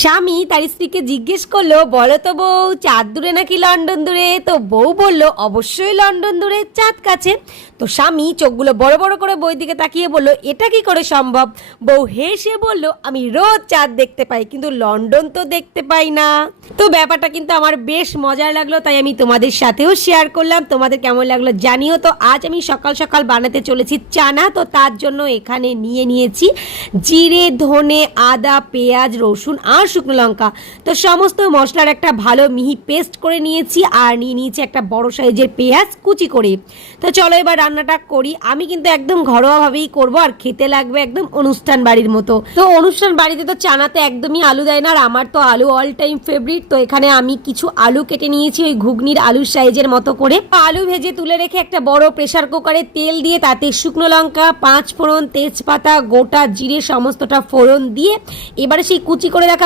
স্বামী তার স্ত্রীকে জিজ্ঞেস করলো, বলো তো বউ, চাঁদ দূরে নাকি লন্ডন দূরে? তো বউ বলল, অবশ্যই লন্ডন দূরে, চাঁদ কাছে। তো স্বামী চোখগুলো বড় বড় করে বউয়ের দিকে তাকিয়ে বলল, এটা কি করে সম্ভব? বউ হেসে বলল, আমি রোজ চাঁদ দেখতে পাই, কিন্তু লন্ডন তো দেখতে পাই না। তো ব্যাপারটা কিন্তু আমার বেশ মজার লাগলো, তাই আমি তোমাদের সাথেও শেয়ার করলাম। তোমাদের কেমন লাগলো জানিও। তো আজ আমি সকাল সকাল বানাতে চলেছি চানা। তো তার জন্য এখানে নিয়ে নিয়েছি জিরে, ধনে, আদা, পেঁয়াজ, রসুন আর শুকনো লঙ্কা। তো সমস্ত মশলার একটা ভালো মিহি পেস্ট করে নিয়েছি, আর নিয়ে নিয়েছি একটা বড় সাইজের পেঁয়াজ কুচি করে। তো চলো এবার রান্নাটা করি। আমি কিন্তু একদম ঘরোয়াভাবেই করবো, আর খেতে লাগবে একদম অনুষ্ঠান বাড়ির মতো। তো অনুষ্ঠান বাড়িতে তো চানাতে একদমই আলু দেয় না, আর আমার তো আলু অল টাইম ফেভারিট। তো এখানে আমি কিছু আলু কেটে নিয়েছি ওই ঘুগনির আলুর সাইজের মতো করে। আলু ভেজে তুলে রেখে একটা বড় প্রেসার কুকারে তেল দিয়ে তাতে শুকনো লঙ্কা, 5 ফোড়ন, তেজপাতা, গোটা জিরে সমস্তটা ফোড়ন দিয়ে এবারে সেই কুচি করে রাখা